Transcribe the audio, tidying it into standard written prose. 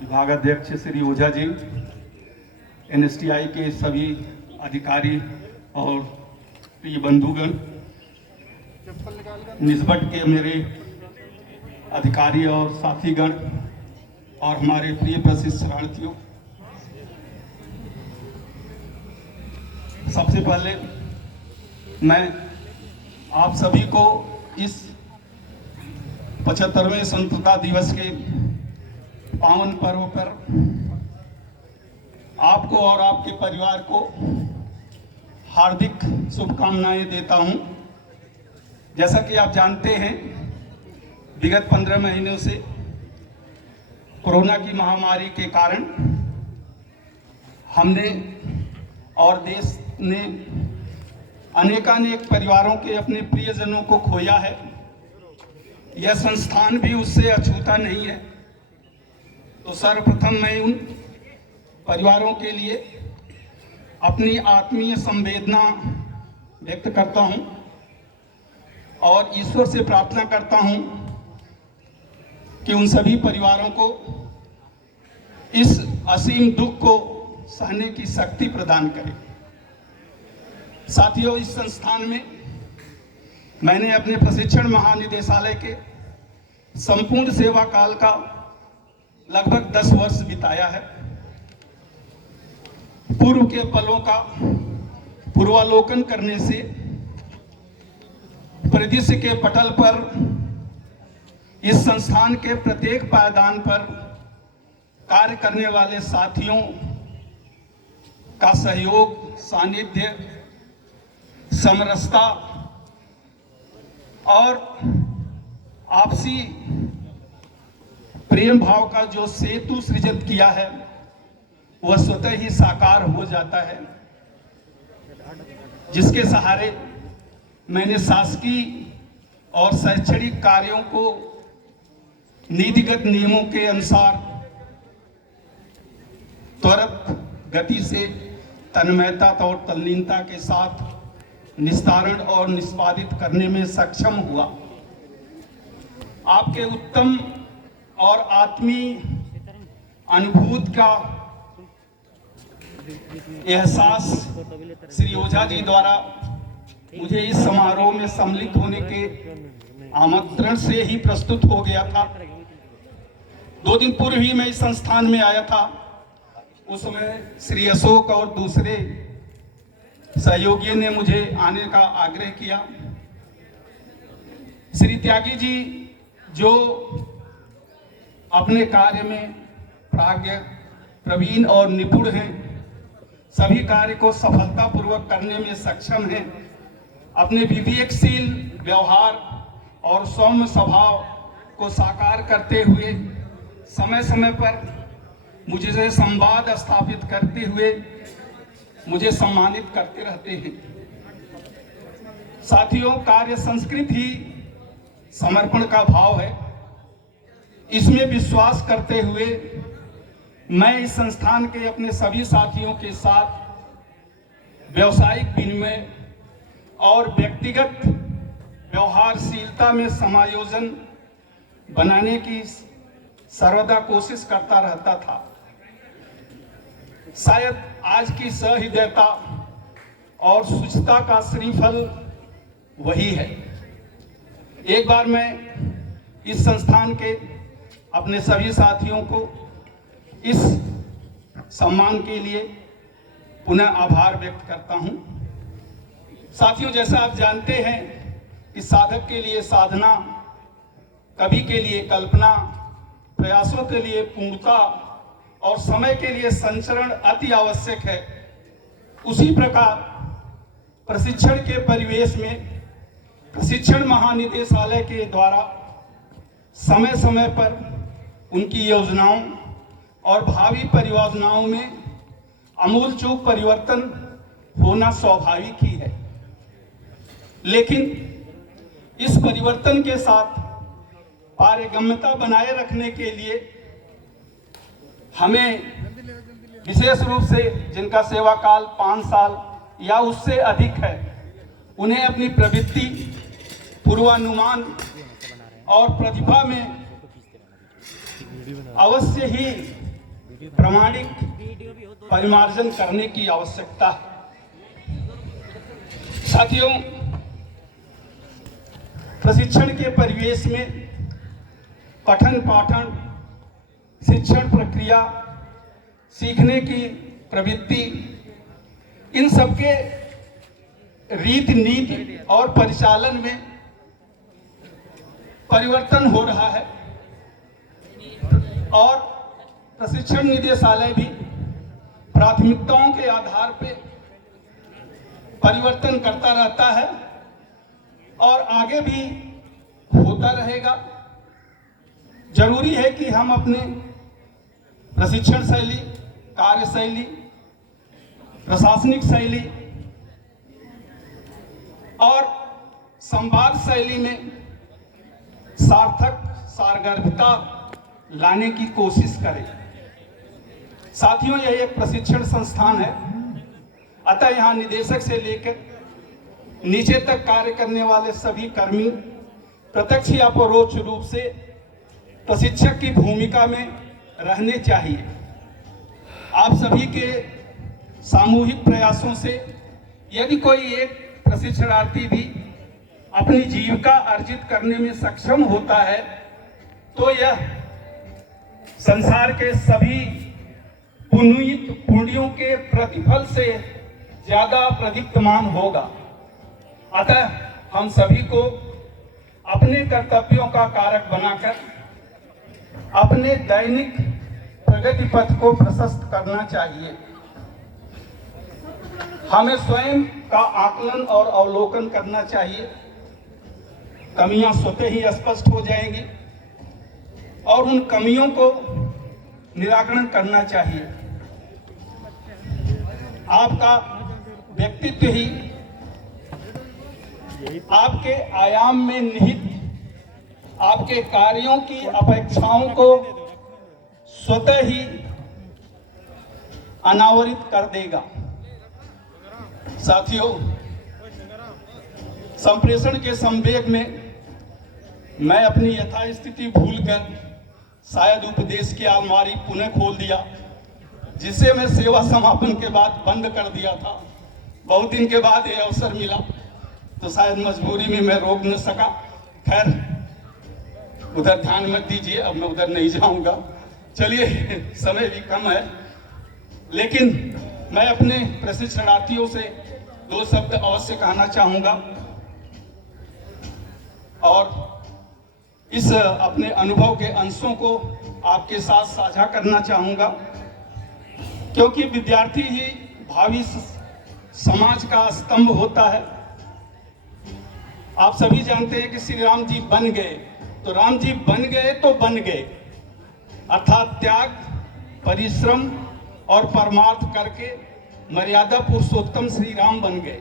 विभागाध्यक्ष श्री ओझा जी, एनएसटीआई के सभी अधिकारी और प्रिय बंधुगण, निस्बत के मेरे अधिकारी और साथीगण और हमारे प्रिय प्रशिक्षणार्थियों, सबसे पहले मैं आप सभी को इस 75वें स्वतंत्रता दिवस के पावन पर्व पर आपको और आपके परिवार को हार्दिक शुभकामनाएं देता हूं। जैसा कि आप जानते हैं, विगत 15 महीनों से कोरोना की महामारी के कारण हमने और देश ने अनेकानेक परिवारों के अपने प्रियजनों को खोया है। यह संस्थान भी उससे अछूता नहीं है। तो सर्वप्रथम मैं उन परिवारों के लिए अपनी आत्मीय संवेदना व्यक्त करता हूं और ईश्वर से प्रार्थना करता हूं कि उन सभी परिवारों को इस असीम दुख को सहने की शक्ति प्रदान करें। साथियों, इस संस्थान में मैंने अपने प्रशिक्षण महानिदेशालय के संपूर्ण सेवा काल का लगभग 10 वर्ष बिताया है। पूर्व के पलों का पूर्वालोकन करने से परिदृश्य के पटल पर इस संस्थान के प्रत्येक पायदान पर कार्य करने वाले साथियों का सहयोग, सानिध्य, समरसता और आपसी प्रेम भाव का जो सेतु सृजित किया है वह स्वतः ही साकार हो जाता है, जिसके सहारे मैंने शासकीय और शैक्षणिक कार्यों को नीतिगत नियमों के अनुसार त्वरित गति से तन्मयता और तल्लीनता के साथ निस्तारण और निष्पादित करने में सक्षम हुआ। आपके उत्तम और आत्मीय अनुभूति का एहसास श्री ओझा जी द्वारा मुझे इस समारोह में सम्मिलित होने के आमंत्रण से ही प्रस्तुत हो गया था। 2 दिन पूर्व ही मैं इस संस्थान में आया था। उस समय श्री अशोक और दूसरे सहयोगियों ने मुझे आने का आग्रह किया। श्री त्यागी जी जो अपने कार्य में प्राज्ञ, प्रवीण और निपुण हैं, सभी कार्य को सफलतापूर्वक करने में सक्षम हैं, अपने विवेकशील व्यवहार और सौम्य स्वभाव को साकार करते हुए समय समय पर मुझसे संवाद स्थापित करते हुए मुझे सम्मानित करते रहते हैं। साथियों, कार्य संस्कृति ही समर्पण का भाव है। इसमें विश्वास करते हुए मैं इस संस्थान के अपने सभी साथियों के साथ व्यावसायिक विनिमय और व्यक्तिगत व्यवहारशीलता में समायोजन बनाने की सर्वदा कोशिश करता रहता था। शायद आज की सहृदयता और शुचिता का श्रीफल वही है। एक बार मैं इस संस्थान के अपने सभी साथियों को इस सम्मान के लिए पुनः आभार व्यक्त करता हूं। साथियों, जैसा आप जानते हैं कि साधक के लिए साधना, कवि के लिए कल्पना, प्रयासों के लिए पूर्णता और समय के लिए संचरण अति आवश्यक है। उसी प्रकार प्रशिक्षण के परिवेश में प्रशिक्षण महानिदेशालय के द्वारा समय समय पर उनकी योजनाओं और भावी परियोजनाओं में आमूलचूल परिवर्तन होना स्वाभाविक ही है। लेकिन इस परिवर्तन के साथ पारगम्यता बनाए रखने के लिए हमें विशेष रूप से जिनका सेवा काल 5 साल या उससे अधिक है, उन्हें अपनी प्रवृत्ति, पूर्वानुमान और प्रतिभा में अवश्य ही प्रामाणिक परिमार्जन करने की आवश्यकता है। साथियों, प्रशिक्षण के परिवेश में पठन पाठन, शिक्षण प्रक्रिया, सीखने की प्रवृत्ति, इन सबके रीति नीति और परिचालन में परिवर्तन हो रहा है और प्रशिक्षण निदेशालय भी प्राथमिकताओं के आधार पर परिवर्तन करता रहता है और आगे भी होता रहेगा। जरूरी है कि हम अपने प्रशिक्षण शैली, कार्यशैली, प्रशासनिक शैली और संवाद शैली में सार्थक सारगर्भिता लाने की कोशिश करें। साथियों, यह एक प्रशिक्षण संस्थान है, अतः यहाँ निदेशक से लेकर नीचे तक कार्य करने वाले सभी कर्मी प्रत्यक्ष या परोक्ष रूप से प्रशिक्षक की भूमिका में रहने चाहिए। आप सभी के सामूहिक प्रयासों से यदि कोई एक प्रशिक्षणार्थी भी अपनी जीविका अर्जित करने में सक्षम होता है तो यह संसार के सभी पुनीत पुण्यों के प्रतिफल से ज्यादा प्रदीप्तमान होगा। अतः हम सभी को अपने कर्तव्यों का कारक बनाकर अपने दैनिक प्रगति पथ को प्रशस्त करना चाहिए। हमें स्वयं का आकलन और अवलोकन करना चाहिए। कमियां स्वतः ही स्पष्ट हो जाएंगी और उन कमियों को निराकरण करना चाहिए। आपका व्यक्तित्व ही आपके आयाम में निहित आपके कार्यों की अपेक्षाओं को स्वतः ही अनावरित कर देगा। साथियों, संप्रेषण के संवेग में मैं अपनी यथास्थिति भूलकर शायद उपदेश की अलमारी पुनः खोल दिया, जिसे मैं सेवा समापन के बाद बंद कर दिया था। बहुत दिन के बाद यह अवसर मिला तो शायद मजबूरी में मैं रोक न सका। खैर, उधर ध्यान मत दीजिए, अब मैं उधर नहीं जाऊंगा। चलिए, समय भी कम है, लेकिन मैं अपने प्रशिक्षणार्थियों से दो शब्द अवश्य कहना चाहूंगा और इस अपने अनुभव के अंशों को आपके साथ साझा करना चाहूंगा, क्योंकि विद्यार्थी ही भावी समाज का स्तंभ होता है। आप सभी जानते हैं कि श्री राम जी बन गए, तो राम जी बन गए तो बन गए, अर्थात त्याग, परिश्रम और परमार्थ करके मर्यादा पुरुषोत्तम श्री राम बन गए।